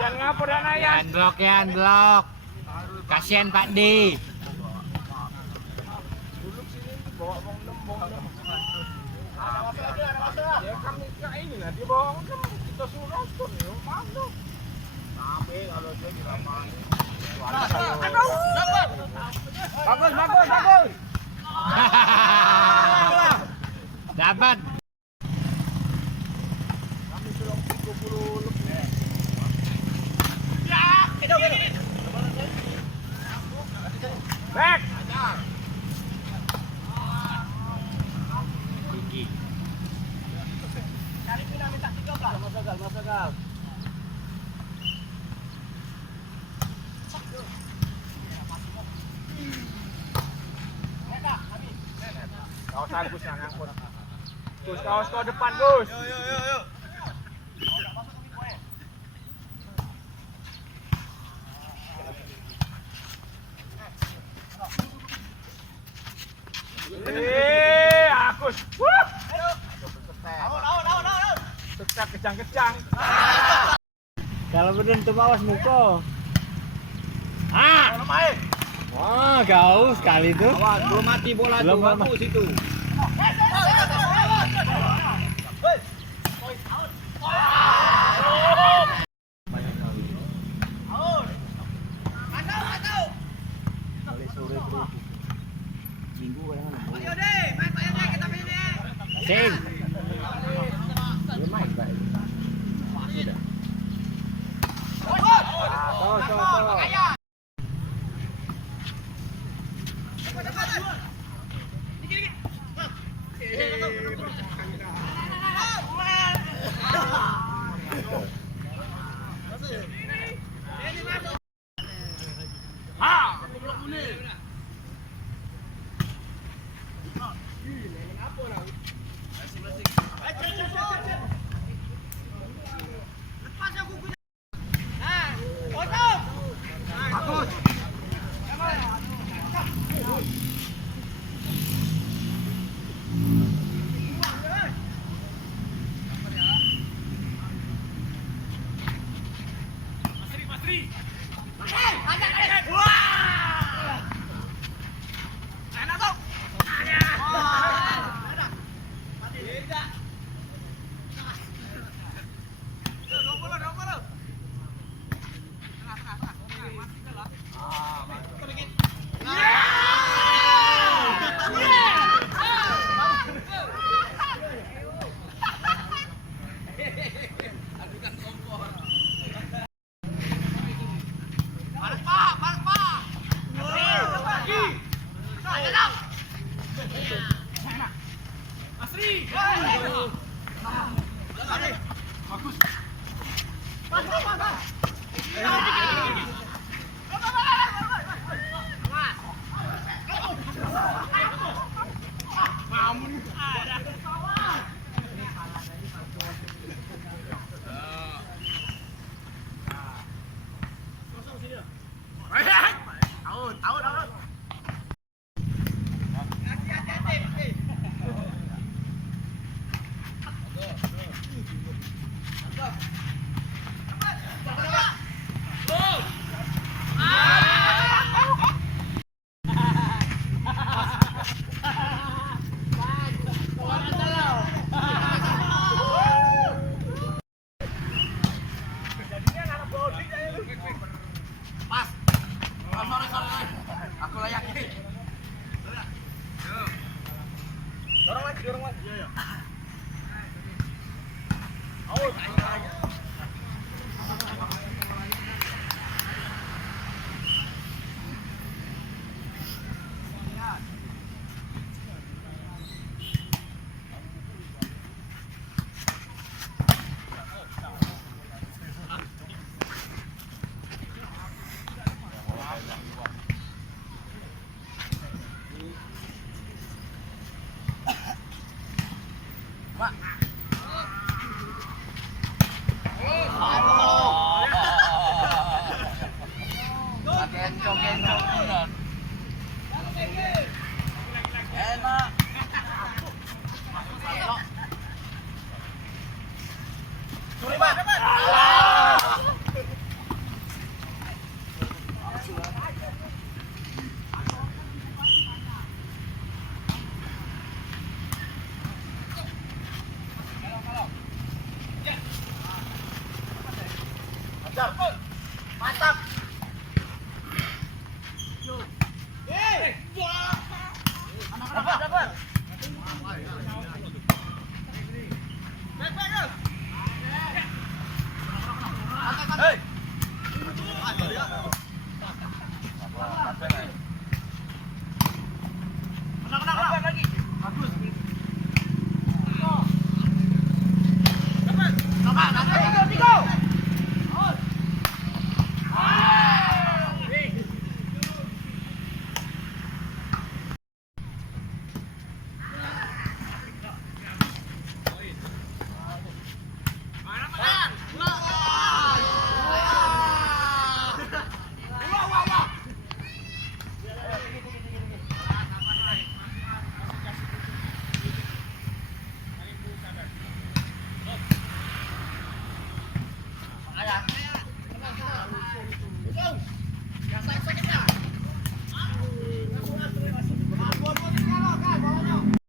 Jangan ngapur dan ayam. Unblock ya, unblock. Kasihan Pak D. Ya kami ini lah dia bawa kita suruh nonton ya, maaf dong. Tapi kalau dia diramain. Bagus, bagus, bagus. Dapat. Kami sudah 30 lebih. Back. Tinggi. Kali ini minta 13. Masuk gal. Kaos Agus yang ngangkut. Gus, kaos kau depan, Gus. Yo. Agus. Sukses kejang-kejang. Kalau beruntung awas muka. Wah, gaul sekali tuh. Awas, belum mati bola Belum tuh, bagus itu. Sing. Belum main, Pak. Tuh. Dorong lagi. Iya. Ajar,